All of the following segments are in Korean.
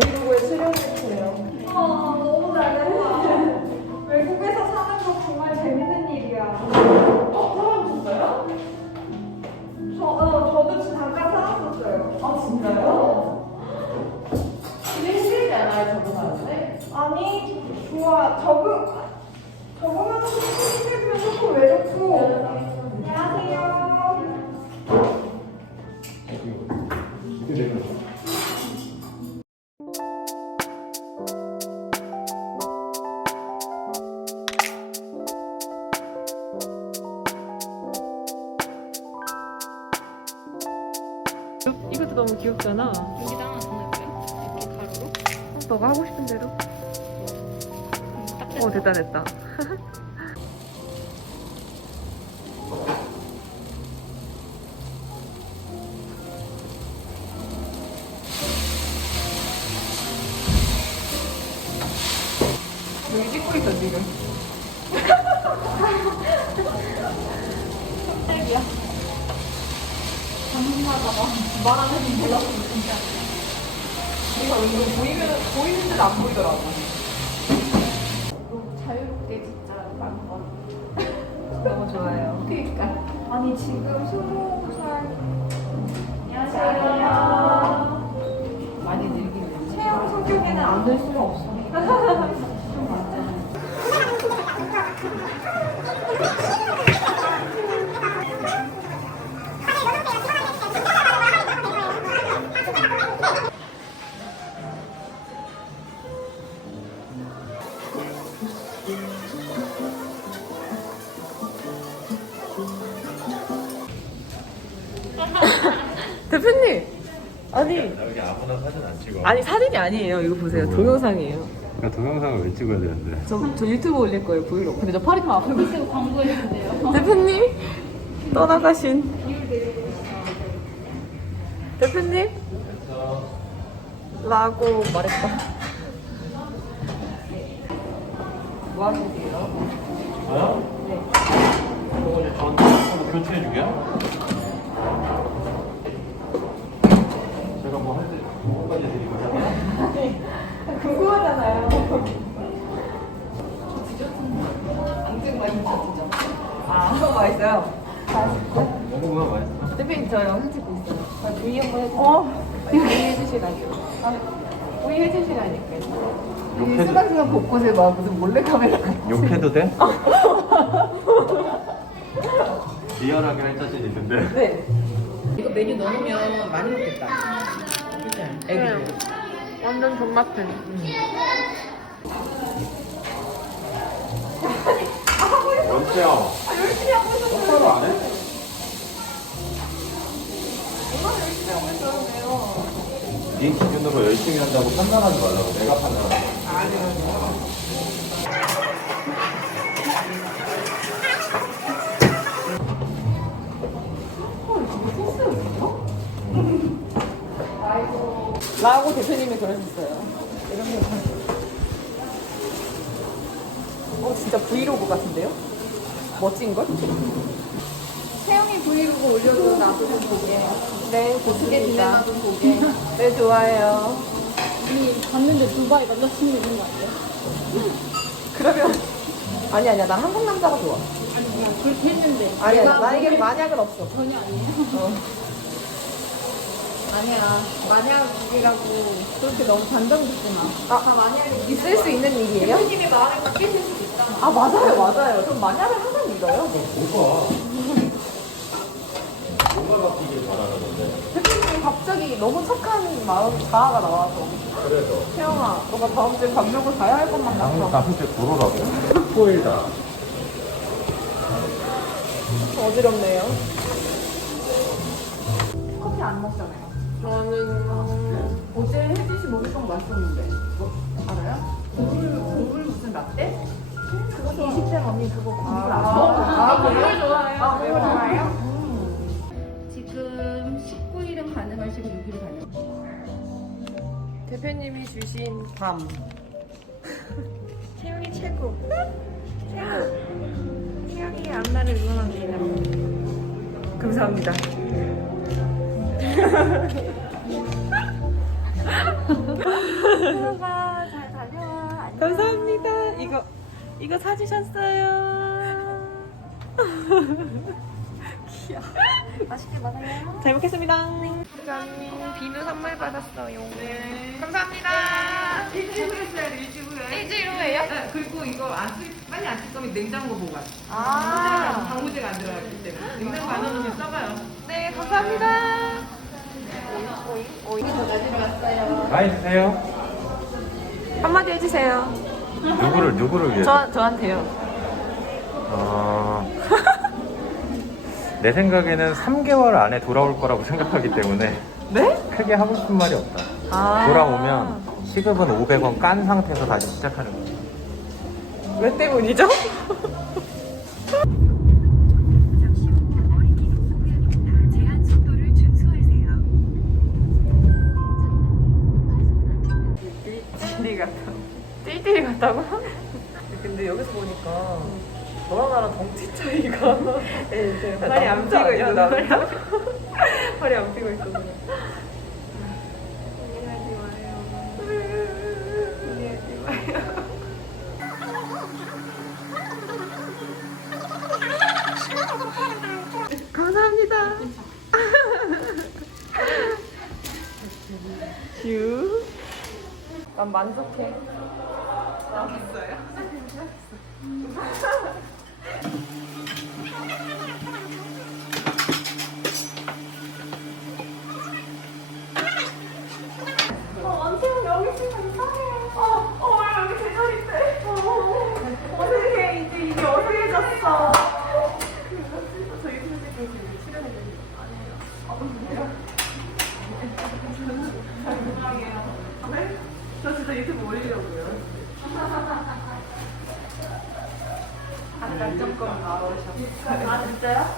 브이로그에 출연해주세요. 아, 너무 잘됐다. 외국에서 사는 거 정말 재밌는 일이야. 어 살아보셨어요? 저, 어, 저도 잠깐 살았었어요. 아 진짜요? 근데 힘들지 않아요 적응하는데? 아니, 좋아. 적응, 적응하는 것도 힘들면 너무 귀엽잖아. 여기다 하나 넣어볼까요? 이렇게 가로로? 너가 하고 싶은 대로. 음, 딱 됐어. 어 됐다 됐다. 여기 찍고 있어 지금. 딸기야. 전문가다가 말하는 게 몰랐어, 진짜. 이거 이거 보이면 보이는 듯 안 보이더라고. 너무 자유롭게 진짜 많은 것 같아. 너무 좋아요. 그니까. 아니, 지금 스무 살. 안녕하세요. 많이 늘기는. 체형 성격에는 안 될 수가 없어. 대표님. 아니 나 여기 아무나 사진 안 찍어. 아니 사진이 아니에요. 이거 보세요. 동영상이에요. 그러니까 동영상을 왜 찍어야 되는데? 저, 저 유튜브 올릴 거예요 브이로그. 근데 저 팔이 좀 아프고. 광고해주세요. 대표님 떠나가신. 대표님 라고 말했다. 뭐 하실게요? 저요? 네. 저거 이제 전 교체해 주게? 제가 뭐 할때 뭐까지 드리고 하잖아요. 궁금하잖아요. 앙증 맛있어 진짜. 아 너무 맛있어요. 먹으면 맛있어. 대표님 저 영상 찍고 있어요. 아, V 한번 해주세요. 어. V 해주시라니요. 아, V 해주시라니까요. 이 욕해도- 수강시간 곳곳에 막 무슨 몰래 카메라가. 욕해도 돼? 리얼하게 할 자신 있는데. 네. 이거 메뉴 넣으면 많이 먹겠다. 그치? 애기들. 완전 존맛해. 원채영. 열심히 하고 있었어요. 똑바로 안 해? 네 기준으로 열심히 한다고 판단하지 말라고 내가 판단하고 라고 대표님이 그러셨어요. 이런 거. 어, 진짜 브이로그 같은데요? 멋진걸? 태영이 브이로그 올려도 나도 좀 보게. 네, 좋습니다. 딜레마도 보게. 네, 좋아요. 우리 갔는데 두바이 남자친구 있는 거 아니야? 그러면. 아니, 아니야. 나 한국 남자가 좋아. 아니, 그냥 그렇게 했는데. 아니야. 내가 모르겠- 만약은 없어. 전혀 아니에요. 어. 아니야. 만약이라고 그렇게 너무 단정 짓지 마. 아, 다 만약에 있을 수 있는 일이에요? 대표님이 말을 못 믿을 수도 있잖아. 아, 맞아요. 맞아요. 전 만약을 항상 믿어요. 뭐가 뭐가 바뀌길 바라는 건데 대표님이 갑자기 너무 착한 마음, 자아가 나와서. 그래서 태영아, 너가 다음 주에 감독을 가야 할 것만 같아. 다음 때 보러라고 보일다 어지럽네요. 커피 안 먹잖아요. 저는 어제 혜진 씨 먹었던 거 맛있었는데. 뭐, 알아요? 고물, 고물 무슨 라떼? 그거 20대 언니 그거 고물 안 아, 먹어. 아, 국물 좋아해요. 아, 국물 좋아해요? 지금 19일은 가능하시고 6일 가능. 대표님이 주신 밤. 태영이 최고. 최고. 태영이 앞날을 응원합니다. 감사합니다. 들어가 잘 다녀와. 안녕. 감사합니다. 이거 이거 사주셨어요. 맛있게 먹어요. 잘 먹겠습니다. 부장님 비누 선물 받았어요. 감사합니다. 일주일 후에 써야 돼. 일주일 후에. 일주일 후에요? 네, 그리고 이거 안 쓸, 빨리 안 쓸 거면 냉장고 보관. 아. 방부제가 안 들어가기 때문에 냉장고 안 넣으면 써봐요. 네, 감사합니다. 드세요. 한마디 해주세요. 누구를 누구를 위해서? 저 저한테요. 어... 내 생각에는 3개월 안에 돌아올 거라고 생각하기 때문에 네? 크게 하고 싶은 말이 없다. 아. 돌아오면 시급은 500원 깐 상태에서 다시 시작하는 거야. 왜 때문이죠? 띠리 같다. 띠리띠리 같다고? 근데 여기서 보니까 너랑 나랑 덩치 차이가. 팔이 안 피고 있어 나 팔이 안 피고 있어 난 만족해. 원태형 조금 나오셨어요. 아, 진짜요?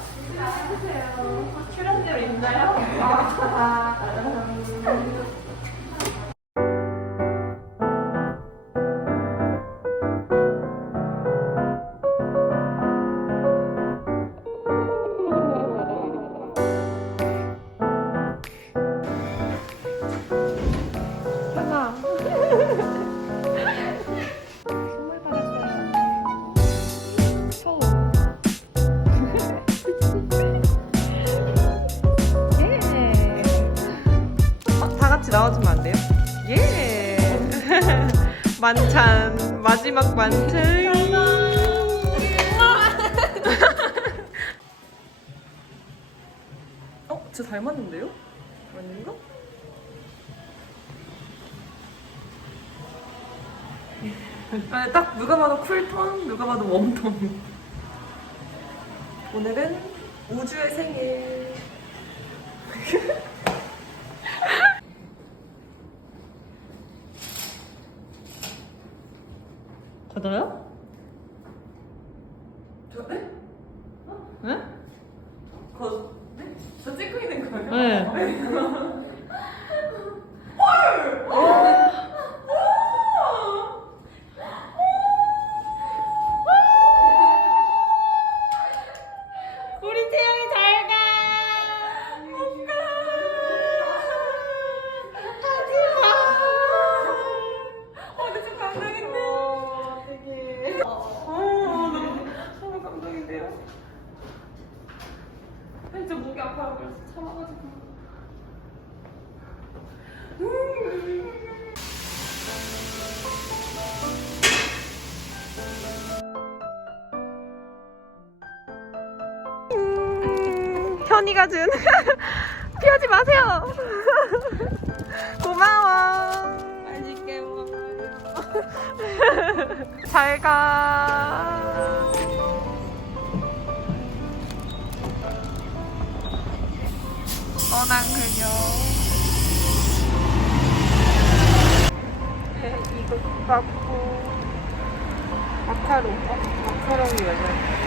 출연료 있나요? 아, 하나. 만찬 마지막 만찬. 어, 저 닮았는데요? 아닌가? 아니, 딱 누가 봐도 쿨톤, 누가 봐도 웜톤. 오늘은 우주의 생일. 걷어요? 현이가 준 피하지 마세요. 고마워. 맛있게 먹어요. 잘 가. 떠난 그녀. 네, 이거 받고 마카롱. 어, 마카롱이 왜 그래?